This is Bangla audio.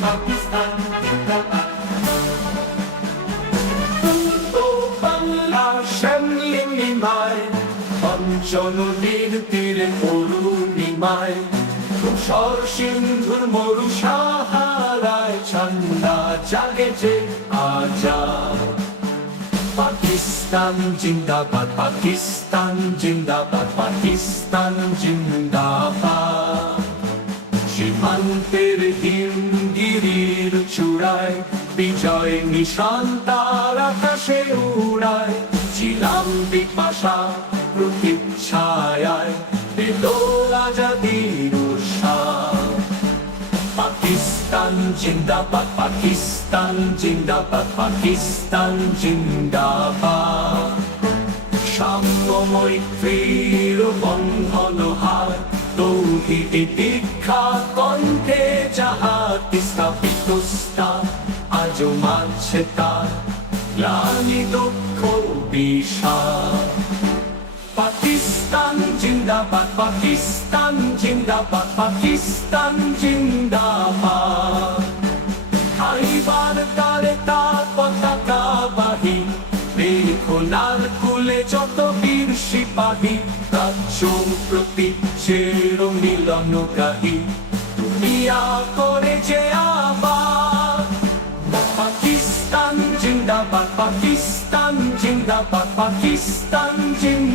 Pakistan, Zimbabwe, Pakistan, সিন্ধুর মরু সাহারায় ছন্দা জাগেছে আজা পাকিস্তান জিন্দাবাদ পাকিস্তান জিন্দাবাদ পাকিস্তান জিন্দাবাদ সীমান্তের হিমগিরির চূড়ায়, বিজয় নিশান তার আকাশে উড়ায়। ছিলাম বিপাশা প্রতীক্ষায় পেল আজাদির পাকিস্তান জিন্দাবাদ পাকিস্তান জিন্দাবাদ পাকিস্তান জিন্দাবাদ। সাম্যময় ফির বন্ধন আজও মানছে তার গ্লানি দুঃখ বিষাদ পাকিস্তান জিন্দাবাদ পাকিস্তান জিন্দাবাদ পাকিস্তান জিন্দাবাদ। তারে তার পতাকা বাহি বেখোনার কুলে যত বীর সিপাহী, রাজ্য প্রতি চের গাহি দুনিয়া করে যে আবার জিন্দাবাদ পাকিস্তান জিন্দাবাদ পাকিস্তান জিন্দাবাদ